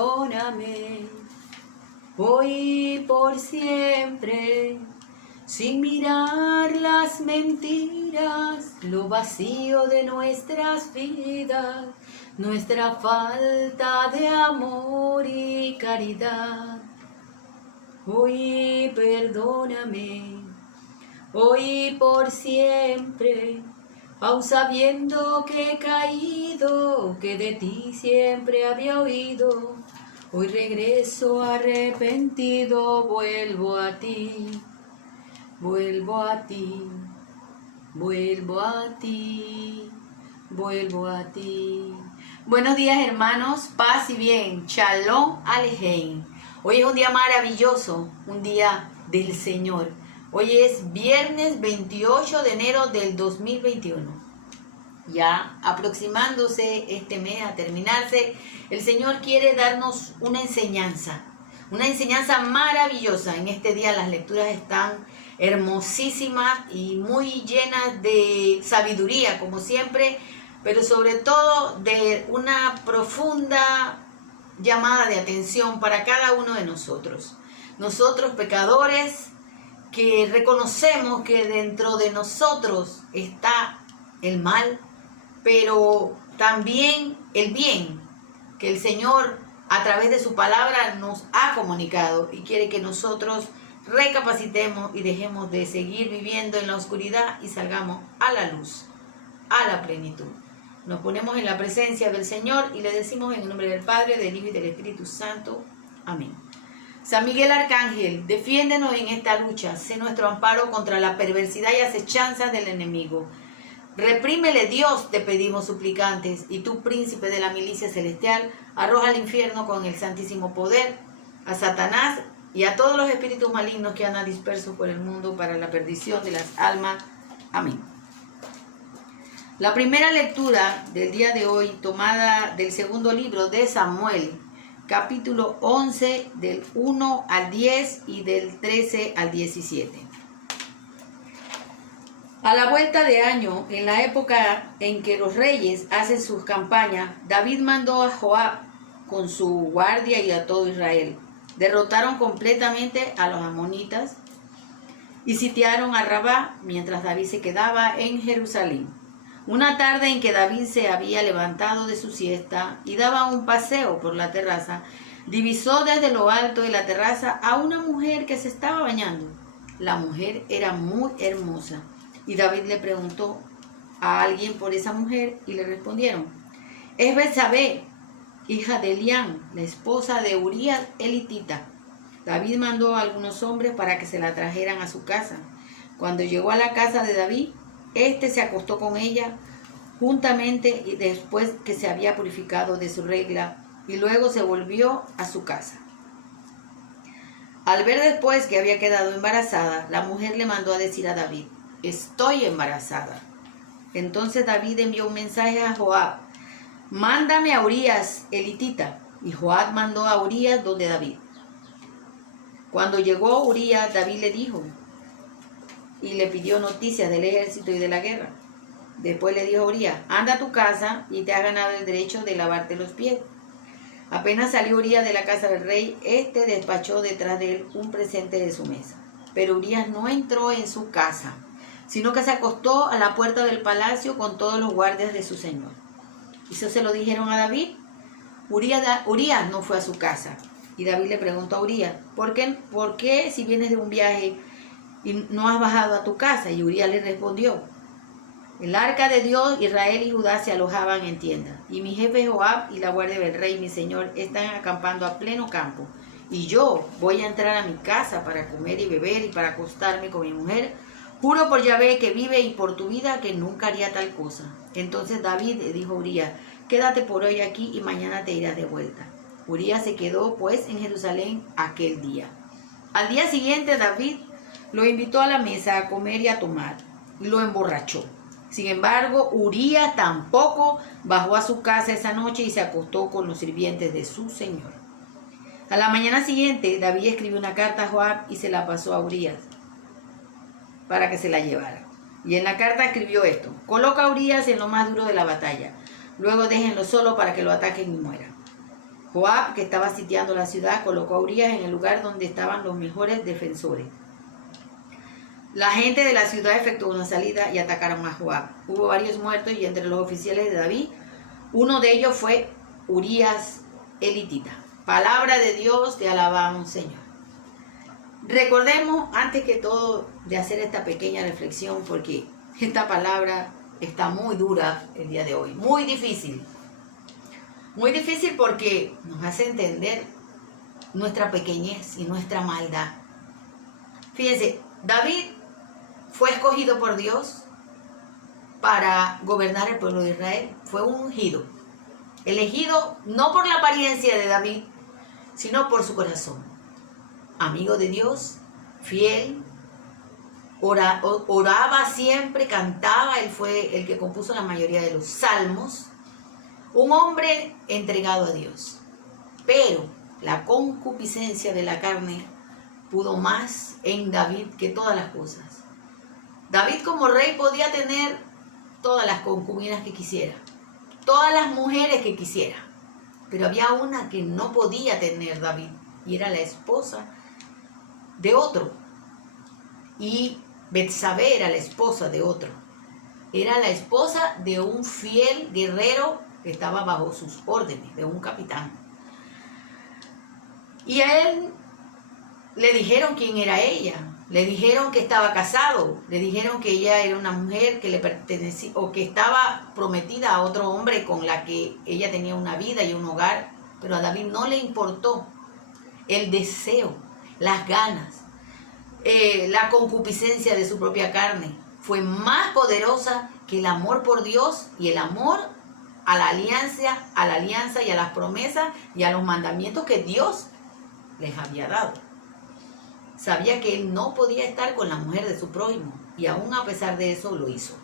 perdóname, hoy y por siempre, sin mirar las mentiras, lo vacío de nuestras vidas, nuestra falta de amor y caridad. Hoy perdóname, hoy por siempre, aun sabiendo que he caído, que de ti siempre había oído, hoy regreso arrepentido, vuelvo a ti, vuelvo a ti, vuelvo a ti, vuelvo a ti. Buenos días, hermanos, paz y bien, Shalom Alejem. Hoy es un día maravilloso, un día del Señor. Hoy es viernes 28 de enero del 2021. Ya aproximándose este mes a terminarse, el Señor quiere darnos una enseñanza maravillosa. En este día las lecturas están hermosísimas y muy llenas de sabiduría, como siempre, pero sobre todo de una profunda llamada de atención para cada uno de nosotros. Nosotros pecadores que reconocemos que dentro de nosotros está el mal, pero también el bien que el Señor a través de su palabra nos ha comunicado y quiere que nosotros recapacitemos y dejemos de seguir viviendo en la oscuridad y salgamos a la luz, a la plenitud. Nos ponemos en la presencia del Señor y le decimos en el nombre del Padre, del Hijo y del Espíritu Santo. Amén. San Miguel Arcángel, defiéndenos en esta lucha, sé nuestro amparo contra la perversidad y acechanzas del enemigo. Reprímele, Dios, te pedimos suplicantes, y tú, príncipe de la milicia celestial, arroja al infierno con el santísimo poder a Satanás y a todos los espíritus malignos que andan dispersos por el mundo para la perdición de las almas. Amén. La primera lectura del día de hoy, tomada del segundo libro de Samuel, capítulo 11, del 1 al 10 y del 13 al 17. A la vuelta de año, en la época en que los reyes hacen sus campañas, David mandó a Joab con su guardia y a todo Israel. Derrotaron completamente a los amonitas y sitiaron a Rabá mientras David se quedaba en Jerusalén. Una tarde en que David se había levantado de su siesta y daba un paseo por la terraza, divisó desde lo alto de la terraza a una mujer que se estaba bañando. La mujer era muy hermosa y David le preguntó a alguien por esa mujer y le respondieron: es Betsabé, hija de Elián, la esposa de Urías elitita. David mandó a algunos hombres para que se la trajeran a su casa. Cuando llegó a la casa de David, este se acostó con ella juntamente y después que se había purificado de su regla, y luego se volvió a su casa. Al ver después que había quedado embarazada, la mujer le mandó a decir a David: estoy embarazada. Entonces David envió un mensaje a Joab: mándame a Urías elitita. Y Joab mandó a Urías donde David. Cuando llegó Urías, David le dijo y le pidió noticias del ejército y de la guerra. Después le dijo a Urías: anda a tu casa y te has ganado el derecho de lavarte los pies. Apenas salió Urías de la casa del rey, este despachó detrás de él un presente de su mesa. Pero Urías no entró en su casa, sino que se acostó a la puerta del palacio con todos los guardias de su señor. Y eso se lo dijeron a David. Urías no fue a su casa. Y David le preguntó a Urías: ¿por qué si vienes de un viaje y no has bajado a tu casa? Y Urías le respondió: el arca de Dios, Israel y Judá se alojaban en tiendas, y mi jefe Joab y la guardia del rey, mi señor, están acampando a pleno campo. Y yo voy a entrar a mi casa para comer y beber y para acostarme con mi mujer. Juro por Yahvé que vive y por tu vida que nunca haría tal cosa. Entonces David le dijo a Urías: quédate por hoy aquí y mañana te irás de vuelta. Urías se quedó pues en Jerusalén aquel día. Al día siguiente David lo invitó a la mesa a comer y a tomar, y lo emborrachó. Sin embargo, Urías tampoco bajó a su casa esa noche y se acostó con los sirvientes de su señor. A la mañana siguiente, David escribió una carta a Joab y se la pasó a Urías para que se la llevara. Y en la carta escribió esto: coloca a Urías en lo más duro de la batalla, luego déjenlo solo para que lo ataquen y muera. Joab, que estaba sitiando la ciudad, colocó a Urías en el lugar donde estaban los mejores defensores. La gente de la ciudad efectuó una salida y atacaron a Joab. Hubo varios muertos y entre los oficiales de David, uno de ellos fue Urías elitita. Palabra de Dios, te alabamos, Señor. Recordemos, antes que todo, de hacer esta pequeña reflexión, porque esta palabra está muy dura el día de hoy, muy difícil. Muy difícil porque nos hace entender nuestra pequeñez y nuestra maldad. Fíjense, David fue escogido por Dios para gobernar el pueblo de Israel. Fue un ungido. Elegido no por la apariencia de David, sino por su corazón. Amigo de Dios, fiel, oraba siempre, cantaba. Él fue el que compuso la mayoría de los salmos. Un hombre entregado a Dios. Pero la concupiscencia de la carne pudo más en David que todas las cosas. David como rey podía tener todas las concubinas que quisiera, todas las mujeres que quisiera, pero había una que no podía tener David, y era la esposa de otro. Y Betsabé era la esposa de otro. Era la esposa de un fiel guerrero que estaba bajo sus órdenes, de un capitán. Y a él le dijeron quién era ella, le dijeron que estaba casado, le dijeron que ella era una mujer que le pertenecía o que estaba prometida a otro hombre con la que ella tenía una vida y un hogar, pero a David no le importó el deseo, las ganas, la concupiscencia de su propia carne. Fue más poderosa que el amor por Dios y el amor a la alianza y a las promesas y a los mandamientos que Dios les había dado. Sabía que él no podía estar con la mujer de su prójimo y aún a pesar de eso lo hizo.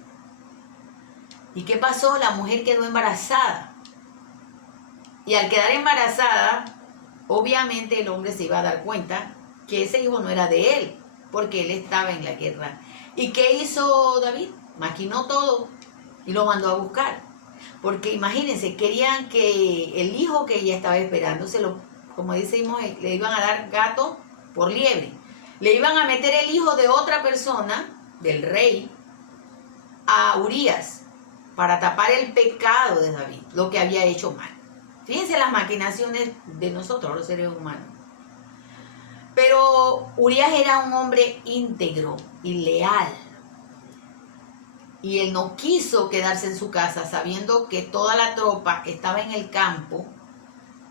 ¿Y qué pasó? La mujer quedó embarazada. Y al quedar embarazada, obviamente el hombre se iba a dar cuenta que ese hijo no era de él, porque él estaba en la guerra. ¿Y qué hizo David? Maquinó todo y lo mandó a buscar. Porque imagínense, querían que el hijo que ella estaba esperando, como decimos, le iban a dar gato por liebre. Le iban a meter el hijo de otra persona, del rey, a Urías, para tapar el pecado de David, lo que había hecho mal. Fíjense las maquinaciones de nosotros, los seres humanos. Pero Urías era un hombre íntegro y leal. Y él no quiso quedarse en su casa sabiendo que toda la tropa estaba en el campo,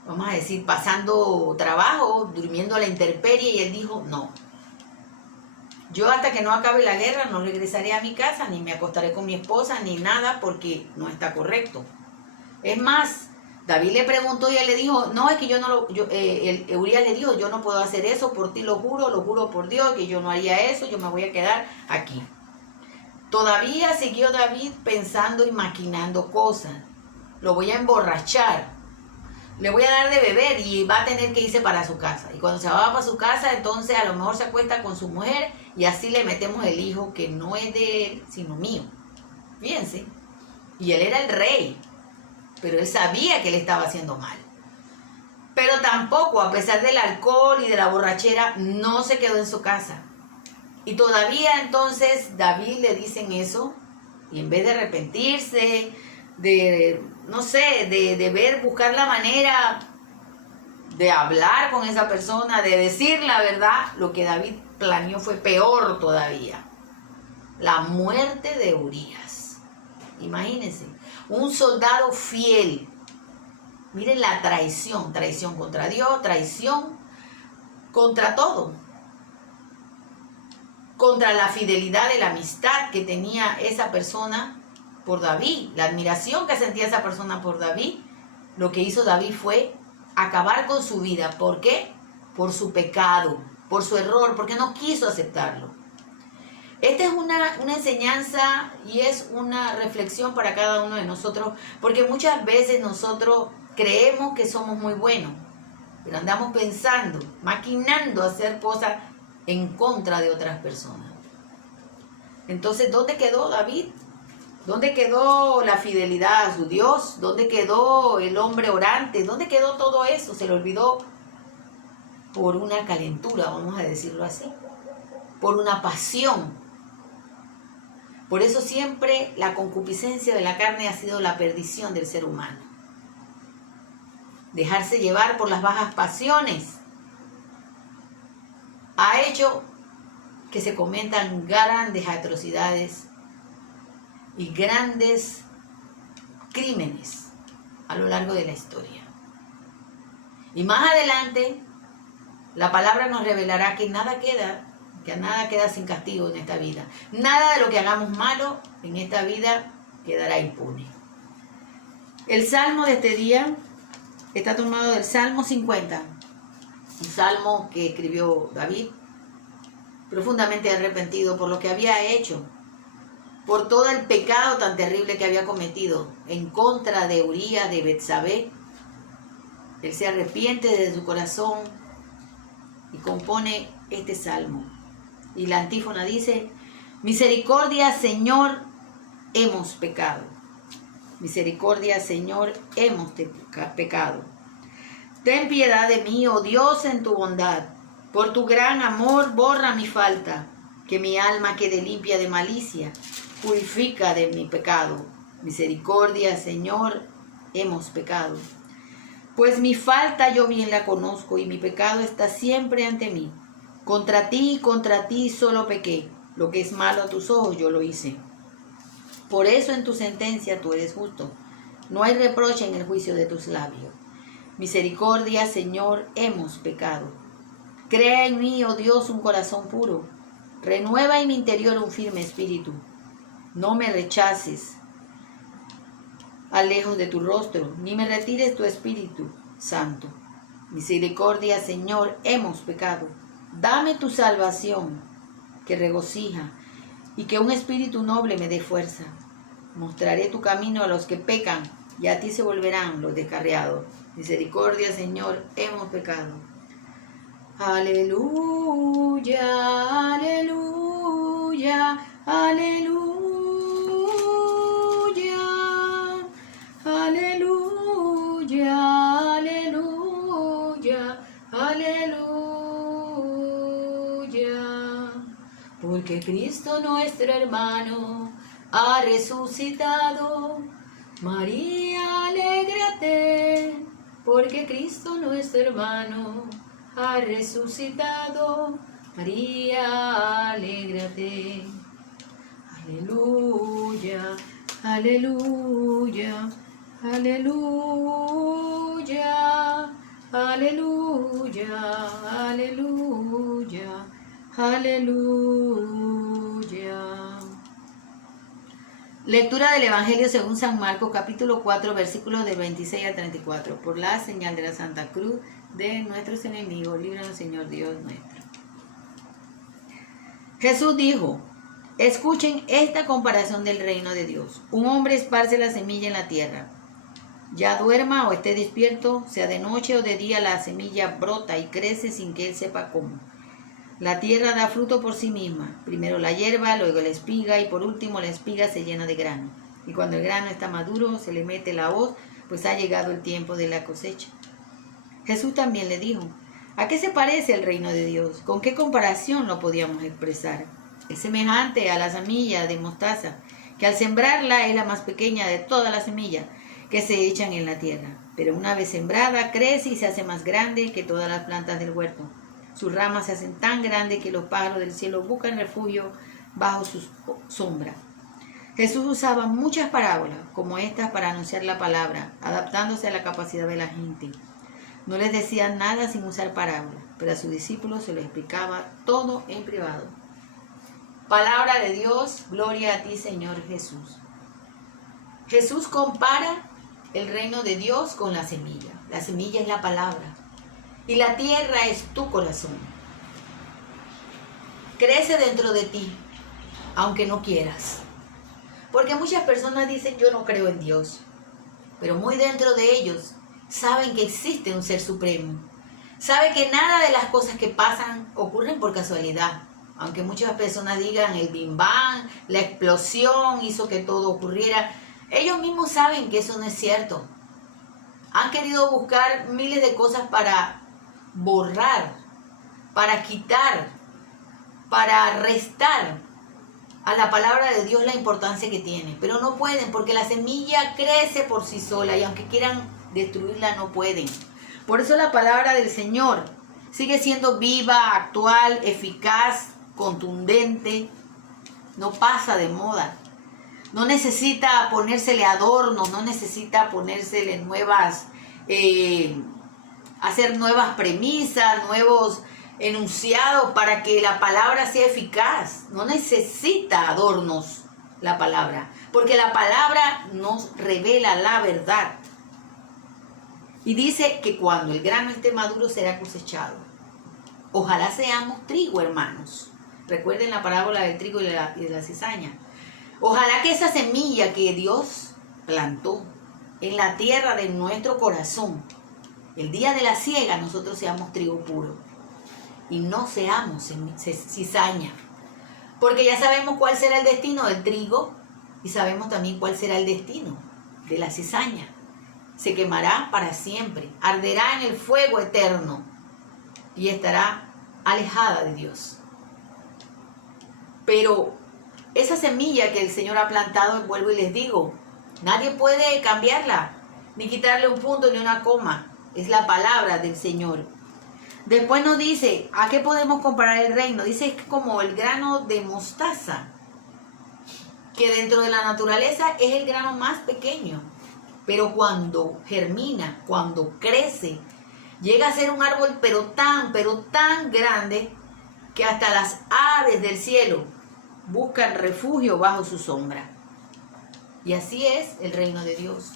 vamos a decir, pasando trabajo, durmiendo a la intemperie, y él dijo, no. Yo hasta que no acabe la guerra no regresaré a mi casa, ni me acostaré con mi esposa, ni nada, porque no está correcto. Es más, David le preguntó y él le dijo, no, es que yo no lo... Urías le dijo, yo no puedo hacer eso, por ti lo juro por Dios, que yo no haría eso, yo me voy a quedar aquí. Todavía siguió David pensando y maquinando cosas. Lo voy a emborrachar, le voy a dar de beber y va a tener que irse para su casa. Y cuando se va para su casa, entonces a lo mejor se acuesta con su mujer y así le metemos el hijo que no es de él, sino mío. Fíjense. Y él era el rey, pero él sabía que él estaba haciendo mal. Pero tampoco, a pesar del alcohol y de la borrachera, no se quedó en su casa. Y todavía entonces David le dicen eso, y en vez de arrepentirse, de buscar la manera de hablar con esa persona, de decir la verdad, lo que David planeó fue peor todavía. La muerte de Urías. Imagínense, un soldado fiel. Miren la traición contra Dios, traición contra todo. Contra la fidelidad de la amistad que tenía esa persona por David, la admiración que sentía esa persona por David. Lo que hizo David fue acabar con su vida. ¿Por qué? Por su pecado, por su error, porque no quiso aceptarlo. Esta es una enseñanza y es una reflexión para cada uno de nosotros, porque muchas veces nosotros creemos que somos muy buenos, pero andamos pensando, maquinando hacer cosas en contra de otras personas. Entonces, ¿dónde quedó David? ¿Dónde quedó la fidelidad a su Dios? ¿Dónde quedó el hombre orante? ¿Dónde quedó todo eso? Se le olvidó por una calentura, vamos a decirlo así, por una pasión. Por eso siempre la concupiscencia de la carne ha sido la perdición del ser humano. Dejarse llevar por las bajas pasiones ha hecho que se cometan grandes atrocidades y grandes crímenes a lo largo de la historia. Y más adelante, la palabra nos revelará que nada queda sin castigo en esta vida. Nada de lo que hagamos malo en esta vida quedará impune. El salmo de este día está tomado del Salmo 50, un salmo que escribió David, profundamente arrepentido por lo que había hecho, por todo el pecado tan terrible que había cometido en contra de Urías de Betsabé. Él se arrepiente desde su corazón y compone este salmo. Y la antífona dice: misericordia, Señor, hemos pecado. Misericordia, Señor, hemos pecado. Ten piedad de mí, oh Dios, en tu bondad. Por tu gran amor, borra mi falta. Que mi alma quede limpia de malicia. Purifica de mi pecado. Misericordia, Señor, hemos pecado. Pues mi falta yo bien la conozco y mi pecado está siempre ante mí. Contra ti solo pequé. Lo que es malo a tus ojos yo lo hice. Por eso en tu sentencia tú eres justo. No hay reproche en el juicio de tus labios. Misericordia, Señor, hemos pecado. Crea en mí, oh Dios, un corazón puro. Renueva en mi interior un firme espíritu. No me rechaces lejos de tu rostro, ni me retires tu Espíritu Santo. Misericordia, Señor, hemos pecado. Dame tu salvación, que regocija, y que un espíritu noble me dé fuerza. Mostraré tu camino a los que pecan, y a ti se volverán los descarriados. Misericordia, Señor, hemos pecado. Aleluya, aleluya, aleluya. Aleluya, aleluya, aleluya. Porque Cristo nuestro hermano ha resucitado. María, alégrate. Porque Cristo nuestro hermano ha resucitado. María, alégrate. Aleluya, aleluya. Aleluya, aleluya, aleluya, aleluya. Lectura del Evangelio según San Marcos, capítulo 4, versículos de 26 al 34. Por la señal de la Santa Cruz de nuestros enemigos, líbranos, Señor Dios nuestro. Jesús dijo: escuchen esta comparación del reino de Dios. Un hombre esparce la semilla en la tierra. Ya duerma o esté despierto, sea de noche o de día, la semilla brota y crece sin que él sepa cómo. La tierra da fruto por sí misma, primero la hierba, luego la espiga y por último la espiga se llena de grano. Y cuando el grano está maduro se le mete la hoz, pues ha llegado el tiempo de la cosecha. Jesús también le dijo: ¿a qué se parece el reino de Dios? ¿Con qué comparación lo podíamos expresar? Es semejante a la semilla de mostaza, que al sembrarla es la más pequeña de todas las semillas que se echan en la tierra, pero una vez sembrada crece y se hace más grande que todas las plantas del huerto. Sus ramas se hacen tan grandes que los pájaros del cielo buscan refugio bajo su sombra. Jesús usaba muchas parábolas como estas para anunciar la palabra, adaptándose a la capacidad de la gente. No les decía nada sin usar parábolas, pero a sus discípulos se lo explicaba todo en privado. Palabra de Dios, gloria a ti, Señor Jesús. Jesús compara el reino de Dios con la semilla. La semilla es la palabra y la tierra es tu corazón. Crece dentro de ti, aunque no quieras. Porque muchas personas dicen: yo no creo en Dios, pero muy dentro de ellos saben que existe un ser supremo. Saben que nada de las cosas que pasan ocurren por casualidad. Aunque muchas personas digan el Big Bang, la explosión hizo que todo ocurriera, ellos mismos saben que eso no es cierto. Han querido buscar miles de cosas para borrar, para quitar, para restar a la palabra de Dios la importancia que tiene. Pero no pueden, porque la semilla crece por sí sola y aunque quieran destruirla no pueden. Por eso la palabra del Señor sigue siendo viva, actual, eficaz, contundente, no pasa de moda. No necesita ponérsele adornos, no necesita ponérsele nuevas, hacer nuevas premisas, nuevos enunciados para que la palabra sea eficaz. No necesita adornos la palabra, porque la palabra nos revela la verdad. Y dice que cuando el grano esté maduro será cosechado. Ojalá seamos trigo, hermanos. Recuerden la parábola del trigo y de la cizaña. Ojalá que esa semilla que Dios plantó en la tierra de nuestro corazón, el día de la siega, nosotros seamos trigo puro y no seamos cizaña. Porque ya sabemos cuál será el destino del trigo y sabemos también cuál será el destino de la cizaña. Se quemará para siempre, arderá en el fuego eterno y estará alejada de Dios. Pero esa semilla que el Señor ha plantado, vuelvo y les digo, nadie puede cambiarla, ni quitarle un punto ni una coma. Es la palabra del Señor. Después nos dice, ¿a qué podemos comparar el reino? Dice que es como el grano de mostaza, que dentro de la naturaleza es el grano más pequeño. Pero cuando germina, cuando crece, llega a ser un árbol pero tan grande que hasta las aves del cielo buscan refugio bajo su sombra. Y así es el reino de Dios.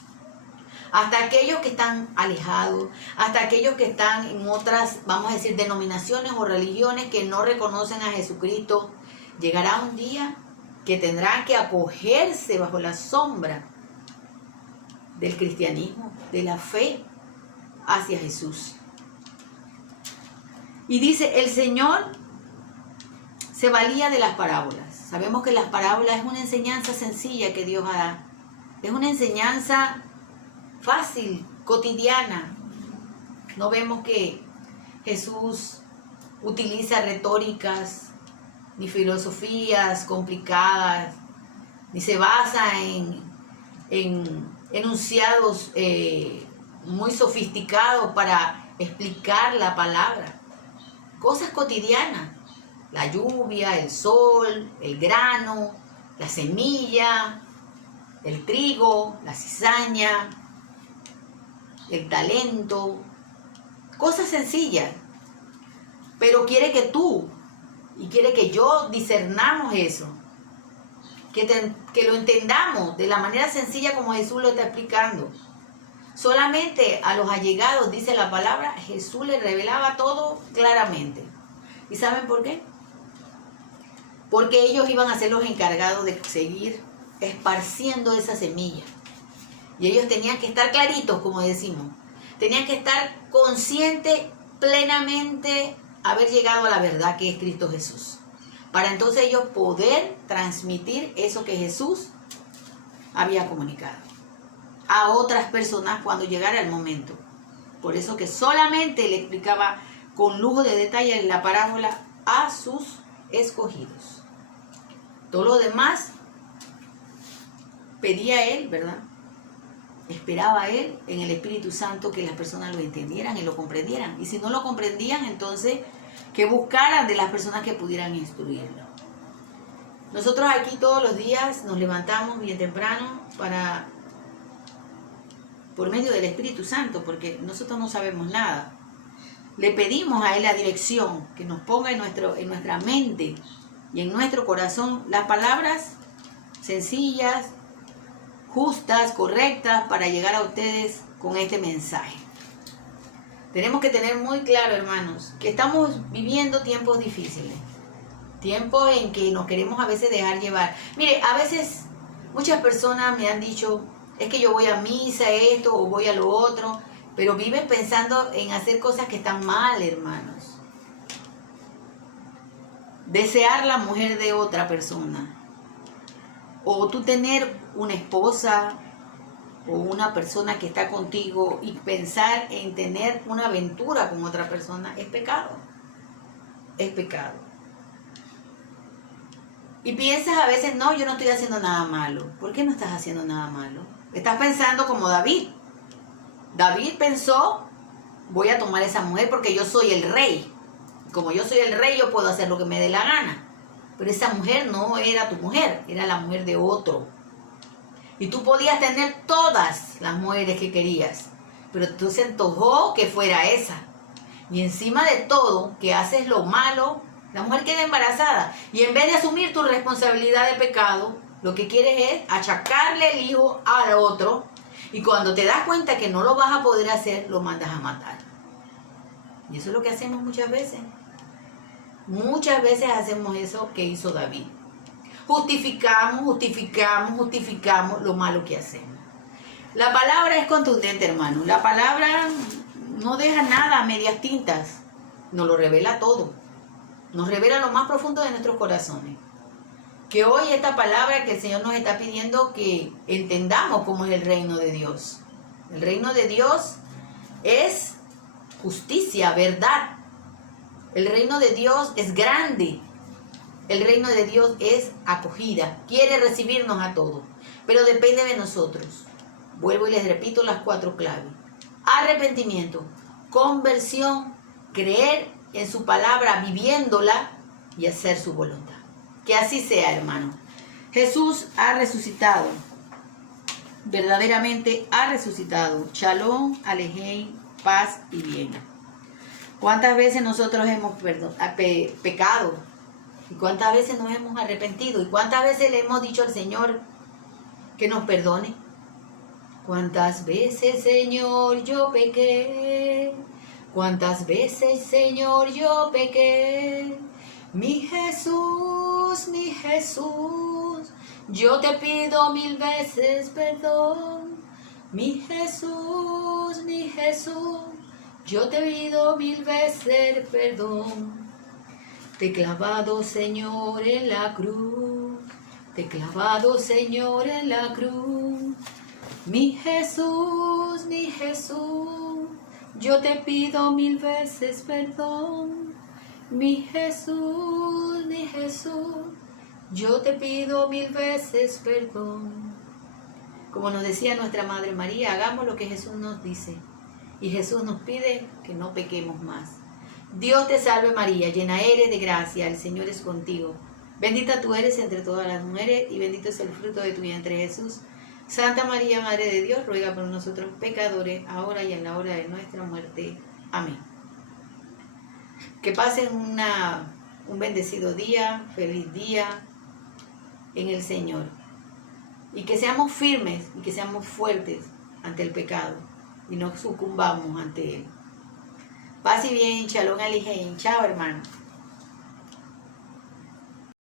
Hasta aquellos que están alejados, hasta aquellos que están en otras, vamos a decir, denominaciones o religiones que no reconocen a Jesucristo, llegará un día que tendrán que acogerse bajo la sombra del cristianismo, de la fe hacia Jesús. Y dice, el Señor se valía de las parábolas. Sabemos que las parábolas es una enseñanza sencilla que Dios da. Es una enseñanza fácil, cotidiana. No vemos que Jesús utiliza retóricas, ni filosofías complicadas, ni se basa en enunciados muy sofisticados para explicar la palabra. Cosas cotidianas. La lluvia, el sol, el grano, la semilla, el trigo, la cizaña, el talento, cosas sencillas. Pero quiere que tú y quiere que yo discernamos eso, que lo entendamos de la manera sencilla como Jesús lo está explicando. Solamente a los allegados, dice la palabra, Jesús les revelaba todo claramente. ¿Y saben por qué? Porque ellos iban a ser los encargados de seguir esparciendo esa semilla. Y ellos tenían que estar claritos, como decimos. Tenían que estar conscientes plenamente haber llegado a la verdad que es Cristo Jesús. Para entonces ellos poder transmitir eso que Jesús había comunicado a otras personas cuando llegara el momento. Por eso que solamente le explicaba con lujo de detalle la parábola a sus escogidos. Todo lo demás pedía él, ¿verdad? Esperaba él en el Espíritu Santo que las personas lo entendieran y lo comprendieran. Y si no lo comprendían, entonces que buscaran de las personas que pudieran instruirlo. Nosotros aquí todos los días nos levantamos bien temprano por medio del Espíritu Santo, porque nosotros no sabemos nada. Le pedimos a él la dirección, que nos ponga en nuestra mente y en nuestro corazón las palabras sencillas, justas, correctas, para llegar a ustedes con este mensaje. Tenemos que tener muy claro, hermanos, que estamos viviendo tiempos difíciles. Tiempos en que nos queremos a veces dejar llevar. Mire, a veces muchas personas me han dicho, es que yo voy a misa, esto, o voy a lo otro, pero viven pensando en hacer cosas que están mal, hermanos. desear la mujer de otra persona, o tú tener una esposa o una persona que está contigo y pensar en tener una aventura con otra persona, es pecado. Es pecado. Y piensas a veces, no, yo no estoy haciendo nada malo. ¿Por qué no estás haciendo nada malo? Estás pensando como David. David pensó, voy a tomar esa mujer porque yo soy el rey. Como yo soy el rey, yo puedo hacer lo que me dé la gana. Pero esa mujer no era tu mujer, era la mujer de otro. Y tú podías tener todas las mujeres que querías, pero tú se antojó que fuera esa. Y encima de todo, que haces lo malo, la mujer queda embarazada. Y en vez de asumir tu responsabilidad de pecado, lo que quieres es achacarle el hijo al otro. Y cuando te das cuenta que no lo vas a poder hacer, lo mandas a matar. Y eso es lo que hacemos muchas veces. Muchas veces hacemos eso que hizo David. Justificamos lo malo que hacemos. La palabra es contundente, hermano. La palabra no deja nada a medias tintas. Nos lo revela todo. Nos revela lo más profundo de nuestros corazones. Que hoy esta palabra que el Señor nos está pidiendo que entendamos cómo es el reino de Dios. El reino de Dios es justicia, verdad. El reino de Dios es grande. El reino de Dios es acogida. Quiere recibirnos a todos. Pero depende de nosotros. Vuelvo y les repito las 4 claves. Arrepentimiento, conversión, creer en su palabra viviéndola y hacer su voluntad. Que así sea, hermano. Jesús ha resucitado. Verdaderamente ha resucitado. Shalom, Alejem, paz y bien. ¿Cuántas veces nosotros hemos pecado? ¿Y cuántas veces nos hemos arrepentido? ¿Y cuántas veces le hemos dicho al Señor que nos perdone? ¿Cuántas veces, Señor, yo pequé? ¿Cuántas veces, Señor, yo pequé? Mi Jesús, yo te pido 1000 veces perdón. Mi Jesús, yo te pido 1000 veces perdón. Te he clavado, Señor, en la cruz. Te he clavado, Señor, en la cruz. Mi Jesús, yo te pido 1000 veces perdón. Mi Jesús, yo te pido 1000 veces perdón. Como nos decía nuestra Madre María, hagamos lo que Jesús nos dice. Y Jesús nos pide que no pequemos más. Dios te salve María, llena eres de gracia, el Señor es contigo. Bendita tú eres entre todas las mujeres y bendito es el fruto de tu vientre Jesús. Santa María, Madre de Dios, ruega por nosotros pecadores, ahora y en la hora de nuestra muerte. Amén. Que pasen un bendecido día, feliz día en el Señor. Y que seamos firmes y que seamos fuertes ante el pecado y no sucumbamos ante él. Paz y bien, shalom alejem. Chao, hermano.